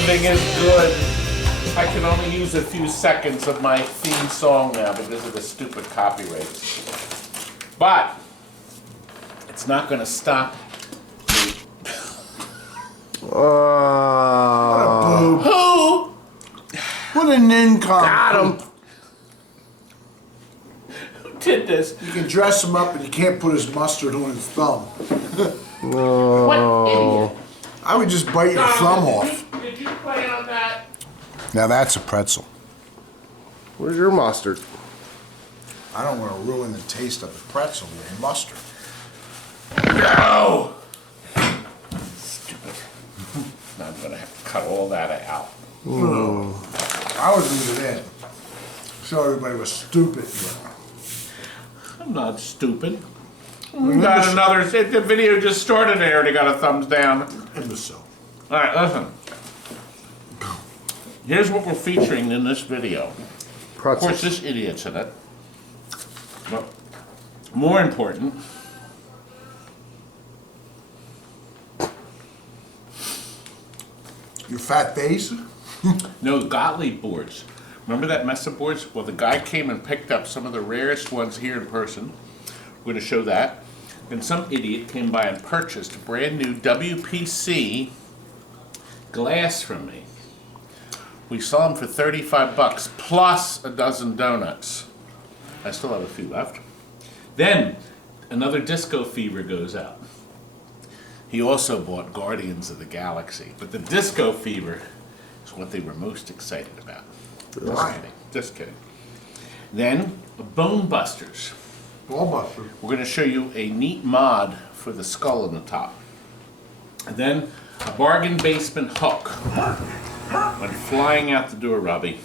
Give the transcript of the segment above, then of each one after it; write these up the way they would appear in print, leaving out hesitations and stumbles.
Living is good. I can only use a few seconds of my theme song now because of the stupid copyrights. But it's not going to stop me. What a boob. Who? What a nincompoop. Got him. Who did this? You can dress him up, but you can't put his mustard on his thumb. What idiot? I would just bite your thumb off. Did you play on that? Now that's a pretzel. Where's your mustard? I don't want to ruin the taste of the pretzel with mustard. No! Stupid. Now I'm going to have to cut all that out. I would leave it in. Show everybody what stupid you are. I'm not stupid. We got another. The video just started and I already got a thumbs down. Imbecile. All right, listen. Here's what we're featuring in this video. Of course, this idiot's in it. But more important, Your fat face? no, Gottlieb boards. Remember that mess of boards? Well, the guy came and picked up some of the rarest ones here in person. We're going to show that. Then some idiot came by and purchased a brand new WPC glass from me. We saw them for 35 bucks plus a dozen donuts. I still have a few left. Then another disco fever goes out. He also bought Guardians of the Galaxy, but the disco fever is what they were most excited about. Why? Just kidding. Then Bone Busters. Ballbuster. We're going to show you a neat mod for the skull on the top. And then a bargain basement hook when flying out the door, Robbie.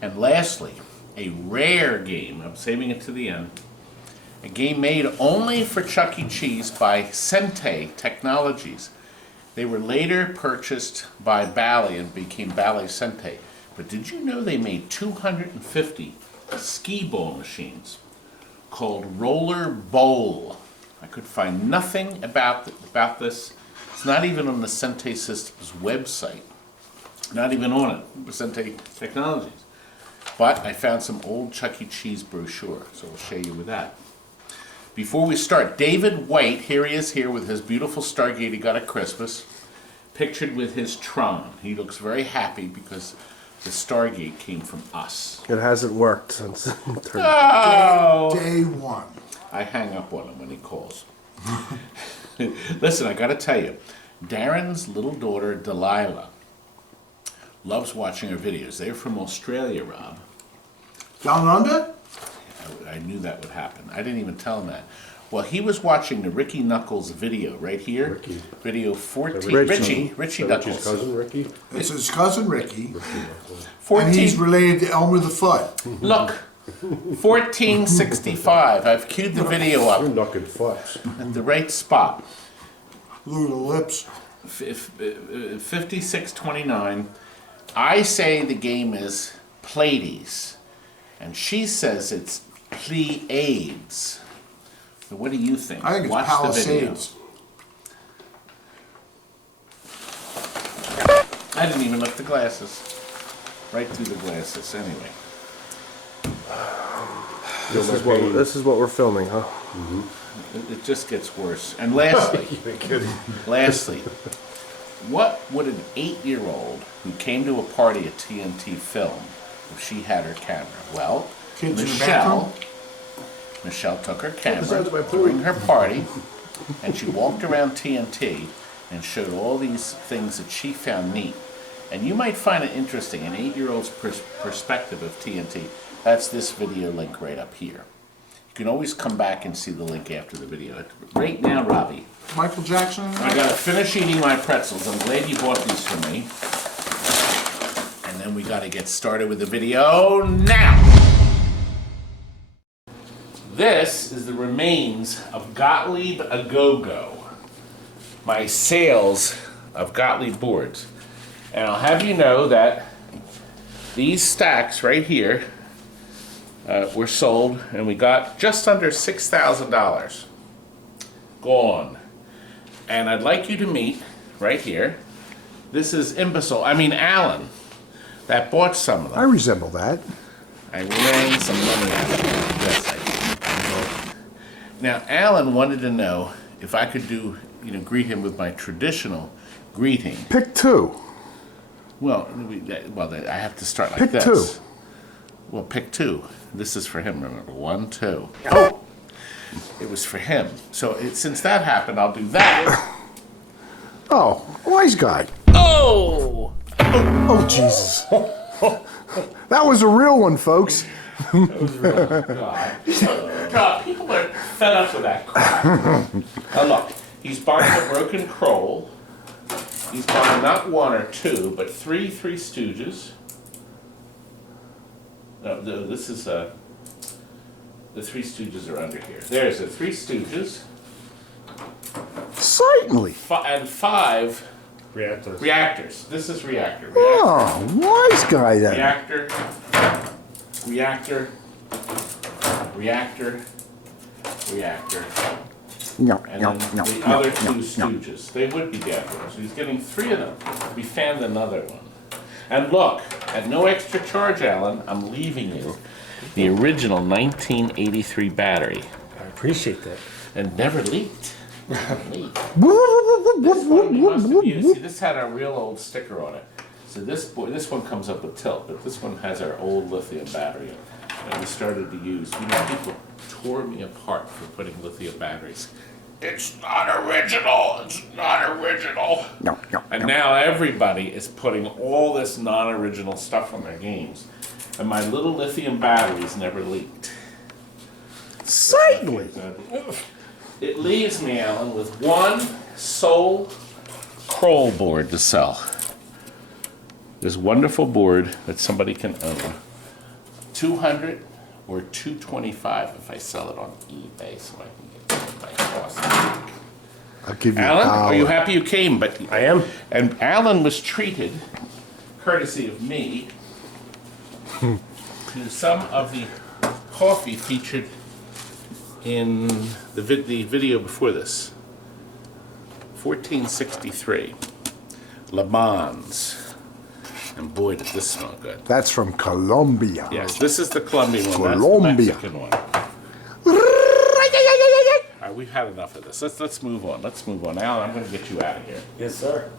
And lastly, a rare game, I'm saving it to the end, a game made only for Chuck E. Cheese by Sente Technologies. They were later purchased by Bally and became Bally Sente. But did you know they made 250 Skeeball machines called Rollerbowl? I could find nothing about this. It's not even on the Sente Systems website. Not even on it, Sente Technologies. But I found some old Chuck E. Cheese brochure, so I'll show you with that. Before we start, David White, here he is here with his beautiful Stargate he got at Christmas, pictured with his Tron. He looks very happy because the Stargate came from us. It hasn't worked since. Oh! Day one. I hang up on him when he calls. Listen, I gotta tell you, Darren's little daughter, Delilah, loves watching our videos. They're from Australia, Rob. Down under? I knew that would happen. I didn't even tell him that. Well, he was watching the Ricky Knuckles video right here. Ricky. Video 14. Richie. Richie Is that Knuckles. his cousin, Ricky? It's his cousin Ricky, 14. and he's related to Elmer the Fudd. Look, 1465. I've queued the video You're up knucking fucks. at the right spot. Look at the lips. 5629. I say the game is Pleiades, and she says it's Pleiades. So what do you think? I think it's Watch Palisades. The video. I didn't even lift the glasses. Right through the glasses, anyway. This is what we're filming, huh? It just gets worse. And lastly, lastly, what would an 8-year-old who came to a party at TNT film if she had her camera? Well, Kids in the bathroom? Michelle took her camera besides my pool. during her party, and she walked around TNT and showed all these things that she found neat. And you might find it interesting, an 8-year-old's perspective of TNT. That's this video link right up here. You can always come back and see the link after the video. Right now, Robbie, Michael Jackson? I gotta finish eating my pretzels. I'm glad you bought these for me. And then we gotta get started with the video now. This is the remains of Gottlieb A Go-Go, my sales of Gottlieb boards. And I'll have you know that these stacks right here were sold, and we got just under $6,000 gone. And I'd like you to meet right here This is Alan, that bought some of I them. resemble that. I ran some money out of them. Yes, I did. Now, Alan wanted to know if I could greet him with my traditional greeting. Pick two. Well, I have to start like Pick this. two. Well, pick two. This is for him, remember. 1, 2. Oh! It was for him. So since that happened, I'll do that. Oh, wise guy. Oh! Oh, Jesus. That was a real one, folks. God, people are fed up with that crap. Now look, he's buying a broken KRULL. He's buying not 1 or 2, but 3 Stooges. No, this is the 3 Stooges are under here. There's the 3 Stooges. Certainly. And 5 reactors. This is Reactor. Oh, wise guy then. Reactor. No, And then the other 2 Stooges. They would be down here. So he's getting 3 of them. We found another one. And look, at no extra charge, Alan, I'm leaving you the original 1983 battery. I appreciate that. And never leaked. This one we must have used. See, this had a real old sticker on it. So this one comes up with tilt, but this one has our old lithium battery in it. And we started to use. People tore me apart for putting lithium batteries. It's not original. It's not original. No. And now everybody is putting all this non-original stuff on their games. And my little lithium batteries never leaked. Certainly. It leaves me, Alan, with 1 sole KRULL board to sell. This wonderful board that somebody can own. 200 or 225 if I sell it on eBay, so I can get my cost. I'll give you Alan, power. are you happy you came? But I am. And Alan was treated, courtesy of me, to some of the coffee featured in the video before this. 1463, Le Mans. And boy, did this smell good. That's from Colombia. Yes, this is the Colombian one. Colombia. That's the Mexican one. All right, we've had enough of this. Let's move on. Alan, I'm going to get you out of here. Yes, sir.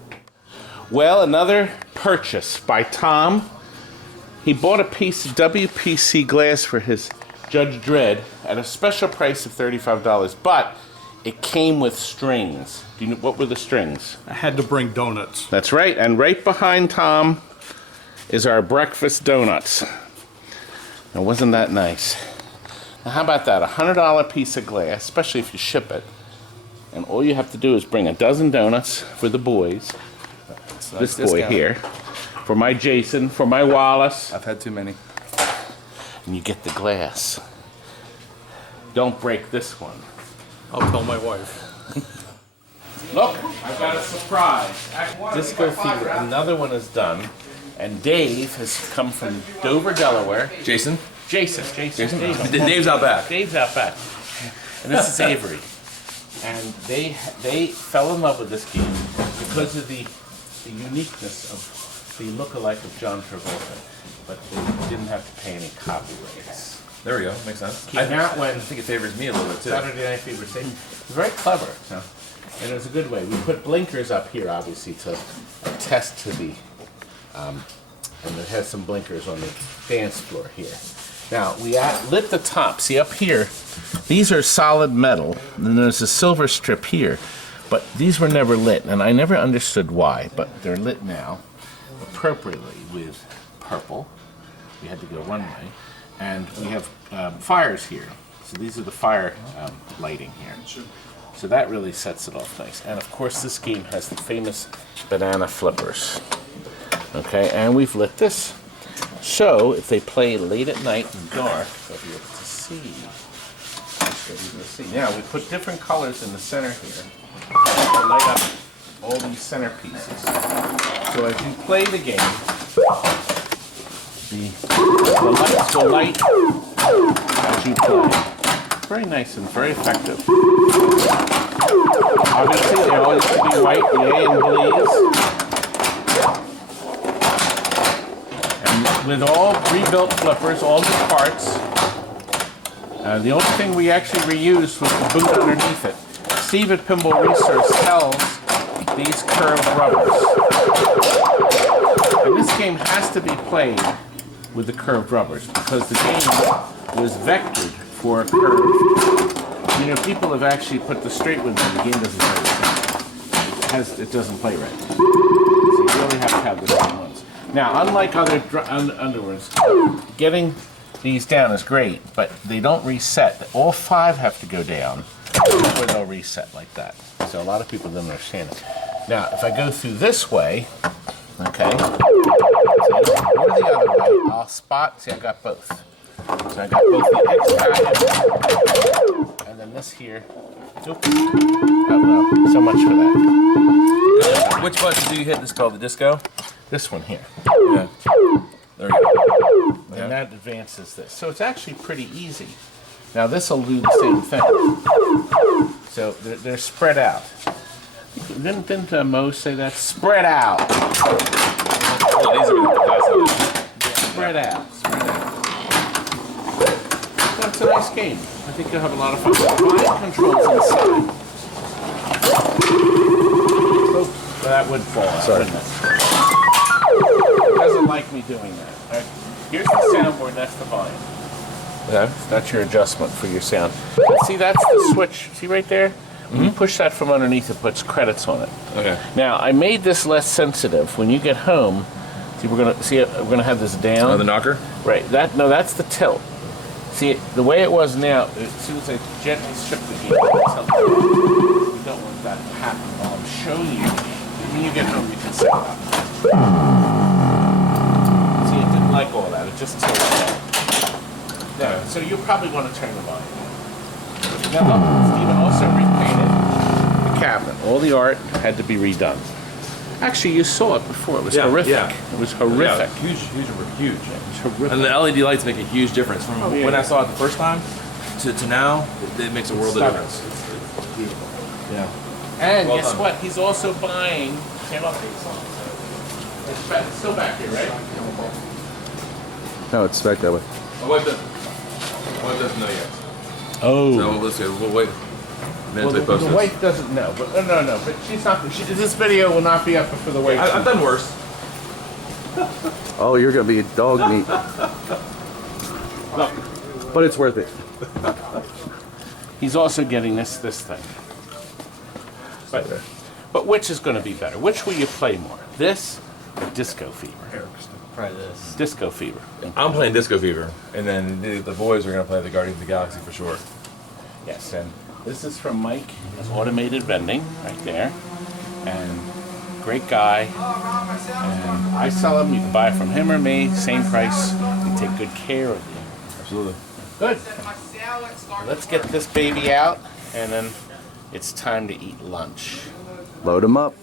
Well, another purchase by Tom. He bought a piece of WPC glass for his Judge Dredd at a special price of $35, but it came with strings. Do you know what were the strings? I had to bring donuts. That's right, and right behind Tom is our breakfast donuts. Now, wasn't that nice? Now, how about that? $100 piece of glass, especially if you ship it. And all you have to do is bring a dozen donuts for the boys. This boy here. For my Jason, for my Wallace. I've had too many. And you get the glass. Don't break this one. I'll tell my wife. Look, I've got a surprise. Disco Fever, another one is done. And Dave has come from Dover, Delaware. Jason? Jason. Dave's out back. Dave's out back. And this is Avery. And they fell in love with this game because of the uniqueness of the look-alike of John Travolta. But they didn't have to pay any copyrights. There we go. Makes sense. Came out when I think it favors me a little bit too. Saturday Night Fever. It was very clever. So. And it was a good way. We put blinkers up here, obviously, to attest to the, and it has some blinkers on the dance floor here. Now, we lit the top. See, up here, these are solid metal, and there's a silver strip here. But these were never lit, and I never understood why, but they're lit now, appropriately, with purple. We had to go one way. And we have fires here. So these are the fire lighting here. So that really sets it off nice. And of course this game has the famous banana flippers. Okay, and we've lit this. So if they play late at night and dark, they'll be able to see. Now we put different colors in the center here to light up all these center pieces. So as you play the game, the lights will light as you play. Very nice and very effective. Obviously, they always have to be white, yay, and with all rebuilt flippers, all new parts. The only thing we actually reused was the boot underneath it. Steve at Pinball Research sells these curved rubbers. And this game has to be played with the curved rubbers because the game was vectored for a curve. You know, people have actually put the straight ones in, the game doesn't play. It doesn't play right. So you really have to have the same ones. Now, unlike other underones, getting these down is great, but they don't reset. All 5 have to go down before they'll reset like that. So a lot of people don't understand it. Now, if I go through this way, okay, or the other way, I'll spot, see I got both. So I got both the X package, and then this here. Oops. Oh, well, so much for that. Which button do you hit to spell the disco? This one here. Yeah. There you go. And that advances this. So it's actually pretty easy. Now this will do the same thing. So they're spread out. Didn't Mo say that? Spread out. Oh, these are Spread out. Spread out. That's a nice game. I think you'll have a lot of fun. Mind controls inside. Oh, that would fall out, wouldn't it? It doesn't like me doing that. All right. Here's the soundboard, that's the volume. Okay. That's your adjustment for your sound. But see, that's the switch. See right there? When you push that from underneath, it puts credits on it. Okay. Now, I made this less sensitive. When you get home, see, we're gonna have this down. Oh, the knocker? Right. That's the tilt. See, the way it was now, as soon as I gently strip the game, we don't want that to happen while I'm showing you. When you get home, you can set it up. See, it didn't like all that. It just tilted down. There. So you'll probably want to turn the volume down. Now, look, Steven also repainted the cabinet. All the art had to be redone. Actually, you saw it before. It was horrific. Yeah. It was horrific. Yeah, huge. It was horrific. And the LED lights make a huge difference. From when I saw it the first time to now, it makes a world of difference. It's beautiful. Yeah. And Well guess done. what? He's also buying. Came up with some. It's still back here, right? No, it's back that way. My wife doesn't know yet. Oh. So let's see. We'll wait. Well, the wife doesn't know, but no. But she's not. This video will not be up for the wife. I've done worse. Oh, you're gonna be dog meat. But it's worth it. He's also getting this thing. But which is going to be better? Which will you play more? This or Disco Fever? Try this. Disco Fever. I'm playing Disco Fever, and then the boys are gonna play the Guardians of the Galaxy for sure. Yes, and this is from Mike. His automated vending right there, and great guy. And I sell them. You can buy from him or me, same price. We take good care of you. Absolutely. Good. Let's get this baby out, and then it's time to eat lunch. Load them up.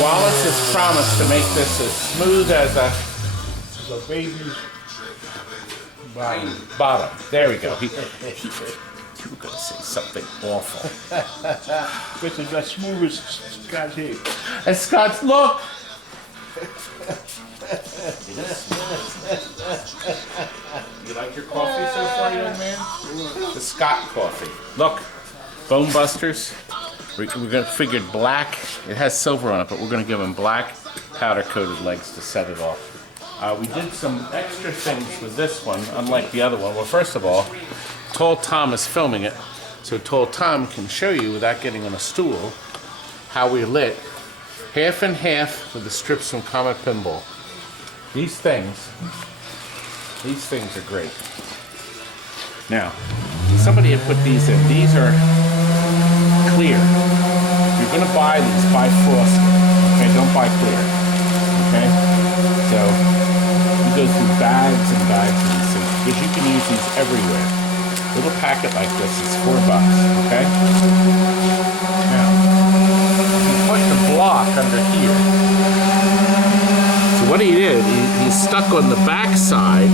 Wallace has promised to make this as smooth as a baby's bottom. There we go. You were going to say something awful. This is as smooth as Scott's head. And Scott's, look! You like your coffee so far, young man? The Scott coffee. Look, Bone Busters. We're going to figure black. It has silver on it, but we're going to give them black powder-coated legs to set it off. We did some extra things with this one, unlike the other one. Well, first of all, Tall Tom is filming it, so Tall Tom can show you, without getting on a stool, how we lit half and half with the strips from Comet Pinball. These things are great. Now, somebody had put these in. These are clear. If you're going to buy these, buy frosted. Okay, don't buy clear. Okay? So, you go through bags and bags of these things, because you can use these everywhere. A little packet like this is $4, okay? Now, you put the block under here. So what he did, he stuck on the back side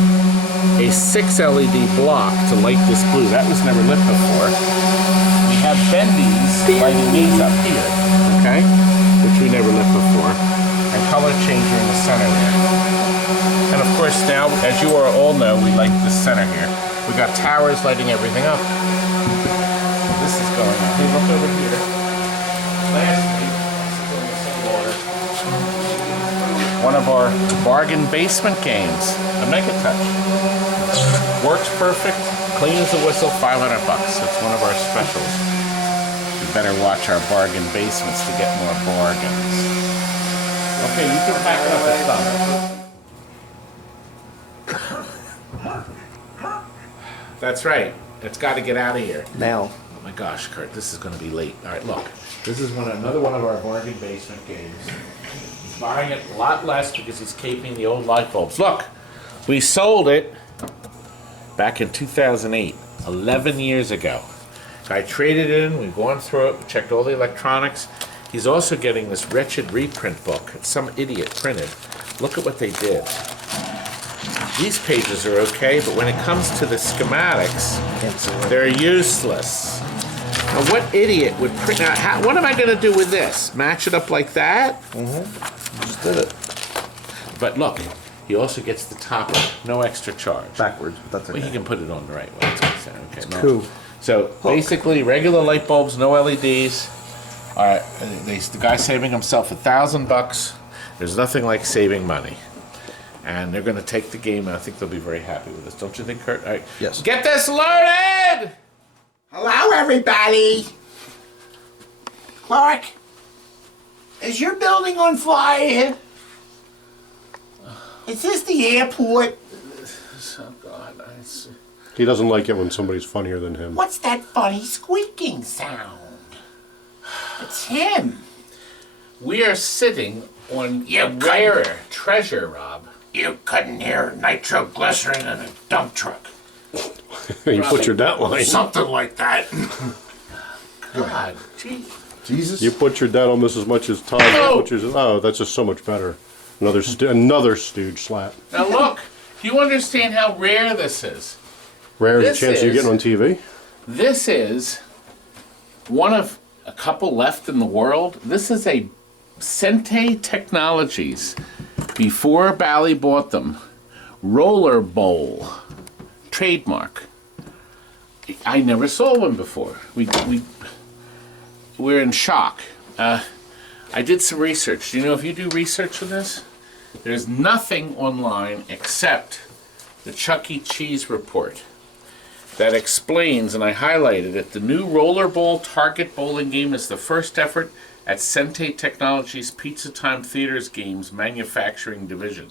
a 6 LED block to light this blue. That was never lit before. We have bendies lighting these up here, okay? Which we never lit before. And color changer in the center there. And of course now, as you all know, we like the center here. We got towers lighting everything up. This is going on. Hey, look over here. Lastly, one of our bargain basement games, a Megatouch. Works perfect, clean as a whistle, $500. It's one of our specials. You better watch our bargain basements to get more bargains. Okay, you can pack it up and stop. That's right. It's got to get out of here. Now. Oh my gosh, Kurt, this is going to be late. All right, look. This is another one of our bargain basement games. He's buying it a lot less because he's keeping the old light bulbs. Look, we sold it back in 2008, 11 years ago. I traded it in, we've gone through it, checked all the electronics. He's also getting this wretched reprint book. It's some idiot printed. Look at what they did. These pages are okay, but when it comes to the schematics, they're useless. Now, what idiot would print out? What am I going to do with this? Match it up like that? Just did it. But look, he also gets the topper, no extra charge. Backwards, but that's okay. Well, he can put it on the right way. Okay, no. Cool. So basically, regular light bulbs, no LEDs. All right, the guy's saving himself $1,000. There's nothing like saving money. And they're going to take the game, and I think they'll be very happy with this. Don't you think, Kurt? All right. Yes. Get this loaded! Hello, everybody. Clark, is your building on fire? Is this the airport? Oh, God. He doesn't like it when somebody's funnier than him. What's that funny squeaking sound? It's him. We are sitting on You a rare treasure, Rob. You couldn't hear nitroglycerin in a dump truck. You butchered that line. Something like that. God, gee. Jesus. You butchered that almost as much as Todd butchers it. Oh, that's just so much better. Another stooge slap. Now look, do you understand how rare this is? Rare This chance you're is- getting on TV. This is one of a couple left in the world. This is a Sente Technologies, before Bally bought them, Rollerbowl trademark. I never saw one before. We're in shock. I did some research. Do you know if you do research on this? There's nothing online except the Chuck E. Cheese report that explains, and I highlighted it, the new Rollerbowl target bowling game is the first effort at Sente Technologies' Pizza Time Theaters Games manufacturing division.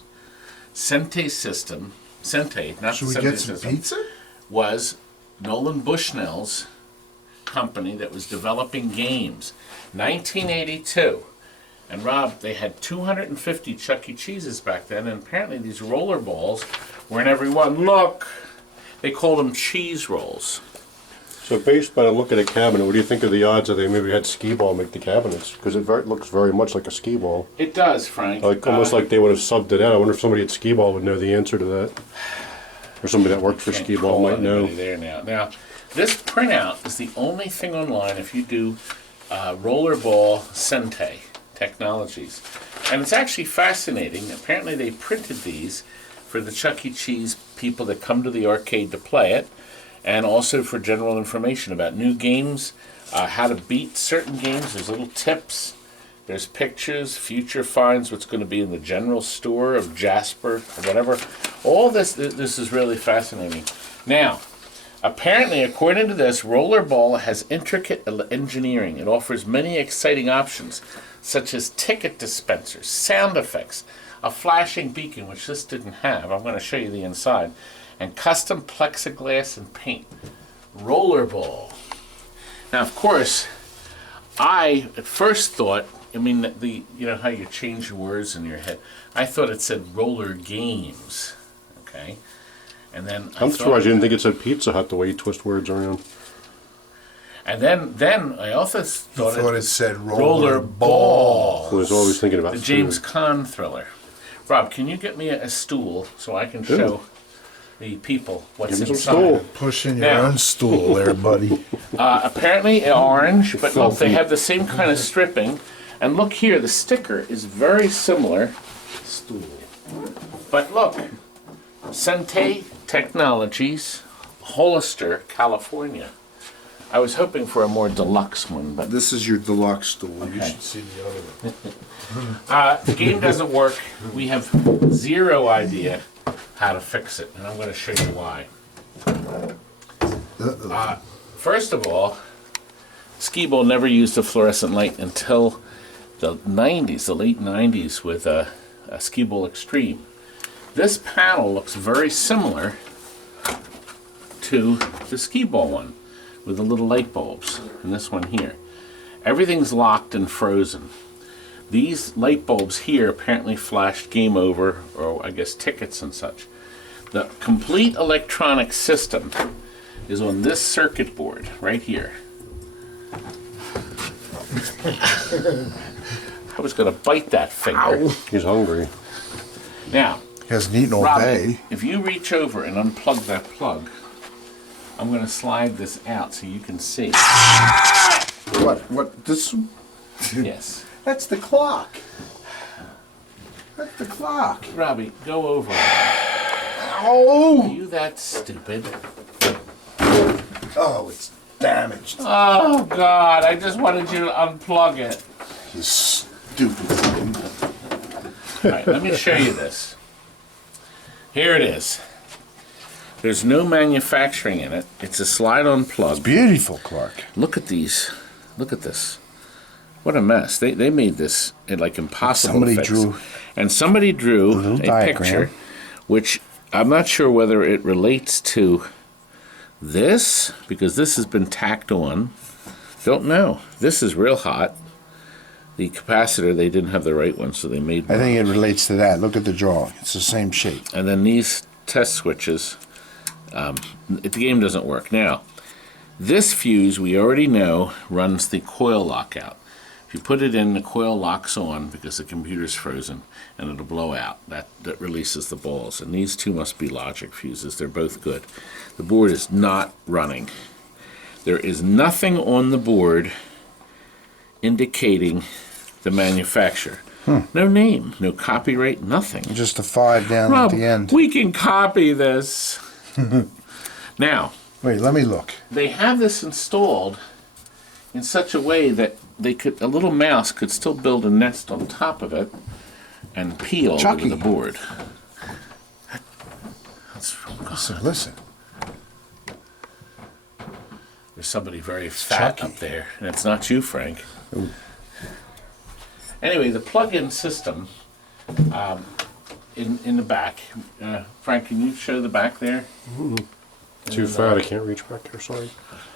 Sente system, Sente, not Should we Sente get some system, pizza? was Nolan Bushnell's company that was developing games. 1982. And Rob, they had 250 Chuck E. Cheeses back then, and apparently these roller balls were in every one. Look! They called them cheese rolls. So based by the look of the cabinet, what do you think of the odds that they maybe had Skeeball make the cabinets? Because it looks very much like a Skeeball. It does, Frank. Like almost like they would have subbed it out. I wonder if somebody at Skeeball would know the answer to that. Or somebody that worked for Can't Skeeball call might know. anybody there now. Now, this printout is the only thing online if you do Rollerball Sente Technologies. And it's actually fascinating. Apparently they printed these for the Chuck E. Cheese people that come to the arcade to play it, and also for general information about new games, how to beat certain games. There's little tips, there's pictures, future finds, what's going to be in the general store of Jasper, or whatever. All this is really fascinating. Now, apparently, according to this, Rollerball has intricate engineering. It offers many exciting options, such as ticket dispensers, sound effects, a flashing beacon, which this didn't have. I'm going to show you the inside. And custom plexiglass and paint. Rollerball. Now, of course, I at first thought, I mean, you know how you change your words in your head. I thought it said roller games. Okay? And then I'm surprised you didn't think it said Pizza Hut the way you twist words around. And then I also thought it said roller ball. I was always thinking about The James food. Caan thriller. Rob, can you get me a stool so I can show the people what's Give me inside? some stool. Pushing your Now- own stool there, buddy. Apparently orange, but look, they Filthy. have the same kind of stripping. And look here, the sticker is very similar. Stool. But look, Sente Technologies, Hollister, California. I was hoping for a more deluxe one, but This is your deluxe stool. You Okay. should see the other one. the game doesn't work. We have zero idea how to fix it, and I'm going to show you why. First of all, Skeeball never used a fluorescent light until the 90s, the late 90s, with a Skeeball Extreme. This panel looks very similar to the Skeeball one, with the little light bulbs, and this one here. Everything's locked and frozen. These light bulbs here apparently flashed game over, or I guess tickets and such. The complete electronic system is on this circuit board right here. I was going to bite that finger. He's hungry. Now, Hasn't eaten all Robbie, day. if you reach over and unplug that plug, I'm going to slide this out so you can see. What, this? Yes. That's the clock. That's the clock. Robbie, go over. Are Oh! you that stupid? Oh, it's damaged. Oh, God, I just wanted you to unplug it. You stupid thing. All right, let me show you this. Here it is. There's no manufacturing in it. It's a slide-on plug. Beautiful, Clark. Look at these. Look at this. What a mess. They made this like impossible Somebody to fix. drew and somebody drew little a diagram. picture, which I'm not sure whether it relates to this, because this has been tacked on. Don't know. This is real hot. The capacitor, they didn't have the right one, so they made I one. think it relates to that. Look at the drawing. It's the same shape. And then these test switches, the game doesn't work. Now, this fuse, we already know, runs the coil lockout. If you put it in, the coil locks on because the computer's frozen, and it'll blow out. That releases the balls. And these two must be logic fuses. They're both good. The board is not running. There is nothing on the board indicating the manufacturer. No name, no copyright, nothing. Just a 5 down Rob, at the end. we can copy this. Now, Wait, let me look. they have this installed in such a way that a little mouse could still build a nest on top of it and pee all Chucky. over the board. Listen. There's somebody very fat Chucky. up there, and it's not you, Frank. Anyway, the plug-in system in the back. Frank, can you show the back there? Too fat, I can't reach back there, sorry.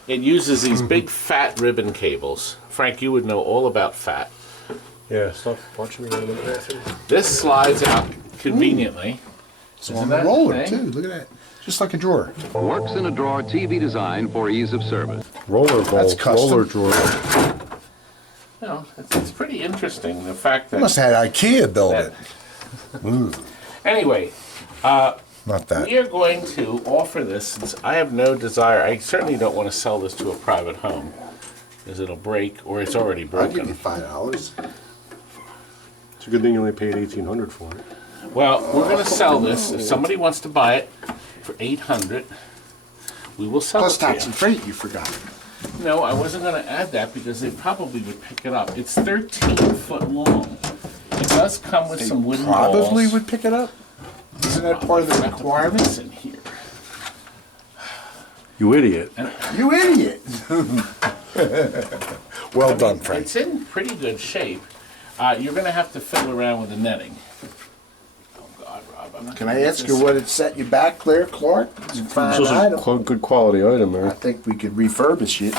It uses these big fat ribbon cables. Frank, you would know all about fat. Yeah, stop watching me when I'm in the bathroom. This slides out conveniently. It's Isn't on the that roller, thing? too. Look at that. Just like a drawer. Works in a drawer TV design for ease of service. Roller bowl, That's custom. roller drawer. No, it's pretty interesting, the fact that... Must have had IKEA build that- it. Anyway, Not that. we are going to offer this, since I have no desire, I certainly don't want to sell this to a private home, because it'll break, or it's already I'll give you broken. $5. It's a good thing you only paid $1,800 for it. Well, we're going to sell this. If somebody wants to buy it for $800, we will sell Plus it to tax you. and freight, you forgot. No, I wasn't going to add that because they probably would pick it up. It's 13 foot long. It does come with some wooden Probably balls. would pick it up. Isn't that part of the requirements? in here. You idiot. You idiot. Well done, Frank. It's in pretty good shape. You're going to have to fiddle around with the netting. Oh God, Rob! I'm not Can gonna I get ask you this- what it set you back there, Clark? It's a fine This is a item. good quality item I there. think we could refurbish it.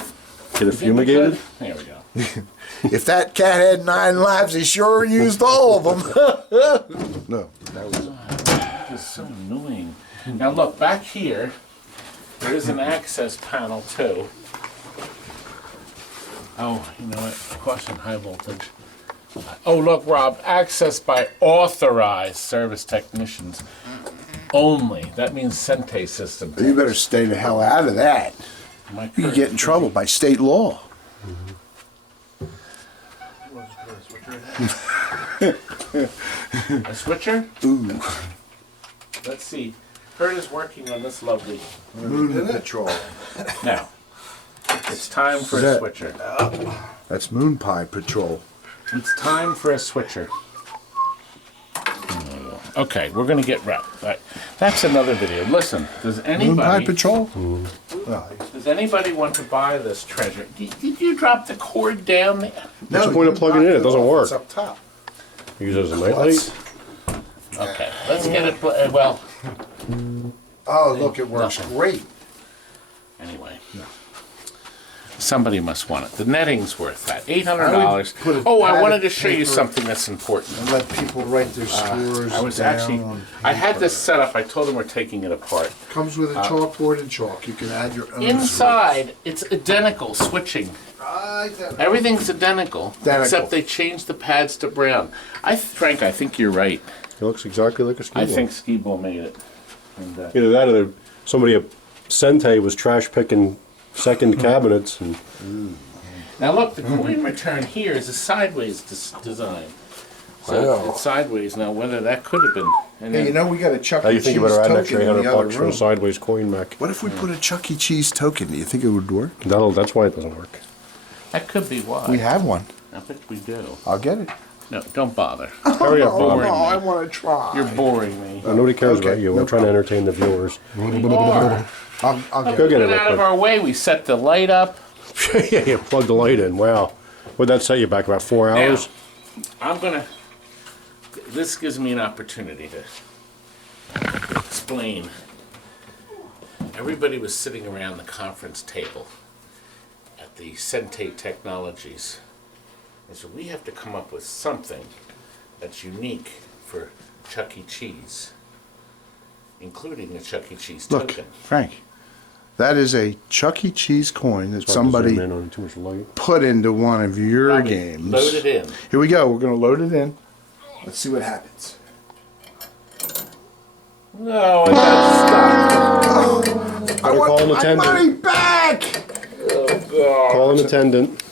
Get it You think we fumigated? could? There we go. If that cat had 9 lives, he sure used all of them. No, that was This is so annoying. Now look, back here, there is an access panel too. Oh, you know what? Caution, high voltage. Oh, look, Rob, access by authorized service technicians only. That means Sente system. You better stay the hell out of that. You can get in trouble by state law. A switcher? Ooh. Let's see. Kurt is working on this lovely. Moon Patrol. Now, it's time for a that- switcher. That's Moon Pie Patrol. It's time for a switcher. Okay, we're gonna get right. That's another video. Listen, does Moon Pie anybody Patrol? does anybody want to buy this treasure? Did you drop the cord down there? What's the point of plugging it in? It doesn't work. It's up top. Use it as a nightlight? Okay, let's get it. Well, Oh, look, it works great. anyway. Somebody must want it. The netting's worth that. $800. put a Oh, I pad wanted of to show you paper something that's important. And let people write their scores I was down actually, on I had paper. this set up. I told them we're taking it apart. Comes with a chalkboard and chalk. You can add your own. Inside, it's identical switching. Everyththing's identical, Identical. except they changed the pads to brown. Frank, I think you're right. It looks exactly like a ski I ball. think Skeeball made it. And, Either that or somebody at Sente was trash picking second cabinets and now look, the coin return here is a sideways design. So Wow. it's sideways now. Whether that could have been. And Hey, then- you know we got a Chuck now E. you Cheese think you better add an token extra in the other $800 for room. a sideways coin mech. What if we put a Chuck E. Cheese token? Do you think it would work? That's why it doesn't work. that could be why. We have one. I think we do. I'll get it. No, don't bother. Hurry up, Oh, Bob. boring no, me. I want to try. You're boring me. Nobody cares Okay, about you. no We're trying to entertain the viewers. I'll get Go it. get it Get real out of quick. our way. We set the light up. Yeah, you plug the light in. Wow. Would that set you back about 4 hours? I'm gonna. This gives me an opportunity to explain. Everybody was sitting around the conference table at the Sente Technologies. And so we have to come up with something that's unique for Chuck E. Cheese, including a Chuck E. Cheese Look, token. Frank, that is a Chuck E. Cheese coin that Hard to somebody zoom in on too much light. put into one of your Robbie, games. Load it in. Here we go. We're going to load it in. Let's see what happens. No, I got stuck. Better call an my attendant. money back! Oh, God. Call an attendant.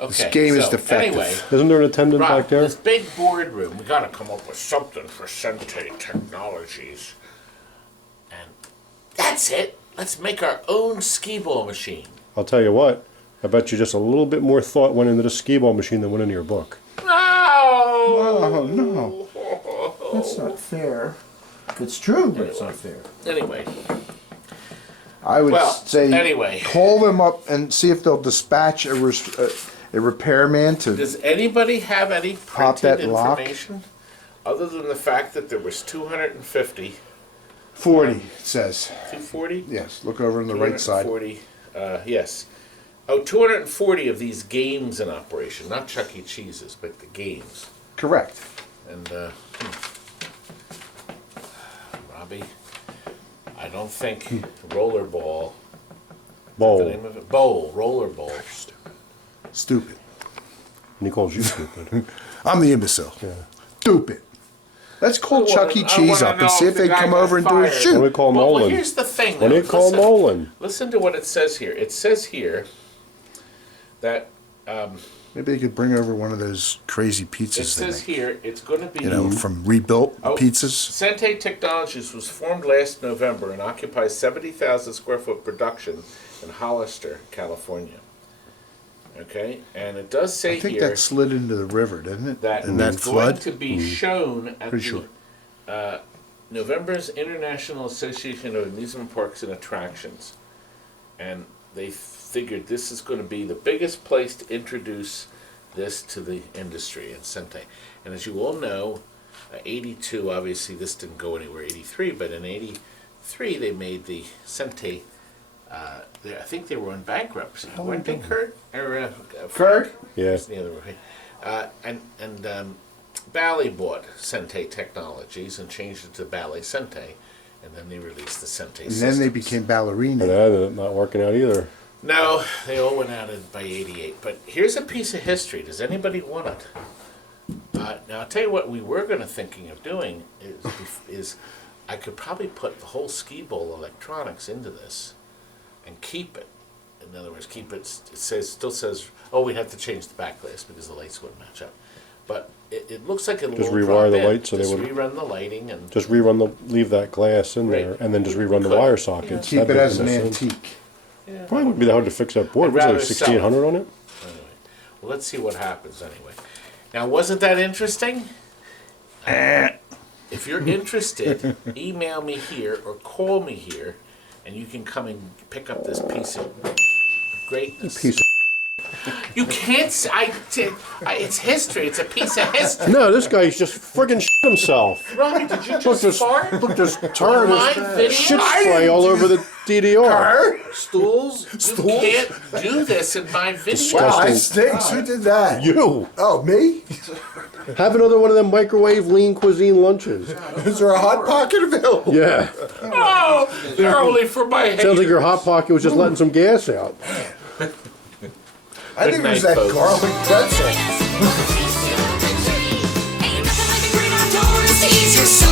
Okay, game is so, defective. Anyway, Isn't there an attendant Rob, back there? this big boardroom, we gotta come up with something for Sente Technologies. And that's it. Let's make our own Skeeball machine. I'll tell you what. I bet you just a little bit more thought went into the skee-ball machine than went into your book. No! Oh, no. That's not fair. It's true, but it's not fair. Anyway, I would Well, say anyway. call them up and see if they'll dispatch a repairman to. does anybody have any Pop printed that lock. information other than the fact that there was 250, 40, it says. 240? Yes, look over on the right side. 240, yes. Oh, 240 of these games in operation, not Chuck E. Cheese's, but the games. Correct. And, Robbie, I don't think Rollerball, the Bowl. name of it, Rollerbowl. Stupid. And he calls you stupid. I'm the imbecile. Yeah. Stupid. Let's call Chuck E. Cheese up and see if they come over and do a Why don't we shoot. call Well, Nolan? here's the thing. Why don't you though. call Listen. Nolan? Listen to what it says here. It says here that Maybe they could bring over one of those crazy it pizzas they says make. here it's going to be You know, from rebuilt Oh, pizzas. Sente Technologies was formed last November and occupies 70,000 square foot production in Hollister, California. Okay, and it does say I think here that slid into the river, didn't it? that In that it's going flood. to be shown at Pretty the sure. November's International Association of Amusement Parks and Attractions, and they figured this is going to be the biggest place to introduce this to the industry in Sente. And as you all know, 82, obviously this didn't go anywhere, 83, but in 83 they made the Sente, I think they were in bankruptcy, weren't they, Kurt? Or, Kurt? Yeah. It's the other way. And Bally bought Sente Technologies and changed it to Bally Sente, and then they released the Sente And then they systems. became And ballerina. that not working out either. No, they all went out by 88. But here's a piece of history. Does anybody want it? Now, I'll tell you what we were going to thinking of doing is I could probably put the whole Skeeball electronics into this and keep it. In other words, keep it, still says, oh, we'd have to change the back glass because the lights wouldn't match up. but it looks like it'll Just all rewire drop the in. light so they Just would- rerun the lighting and Just leave that glass in there, Right. and then just rerun the Could. wire sockets. Keep it That'd as make an more sense. antique. Probably wouldn't be that hard to fix that board. I'd Was it rather like sell it. 1600 on it? anyway. Well, let's see what happens anyway. Now, wasn't that interesting? If you're interested, email me here or call me here, and you can come and pick up this piece of greatness. Piece of You can't. It's history. It's a piece of history. No, this guy's just friggin' shit himself. Robbie, did you Look, just this, fart? look, this turd My is video? shit spray all over the DDR. Stools? You can't do this in my video. Wow, Disgusting. that stinks. Who did that? You Oh, me? have another one of them microwave lean cuisine lunches. Is there a hot pocket available? Yeah, Oh, they're only for my haters. sounds like your hot pocket was just letting some gas out. I think it was night, that folks. garlic pretzel. Ain't nothing like a great outdoors to ease your soul.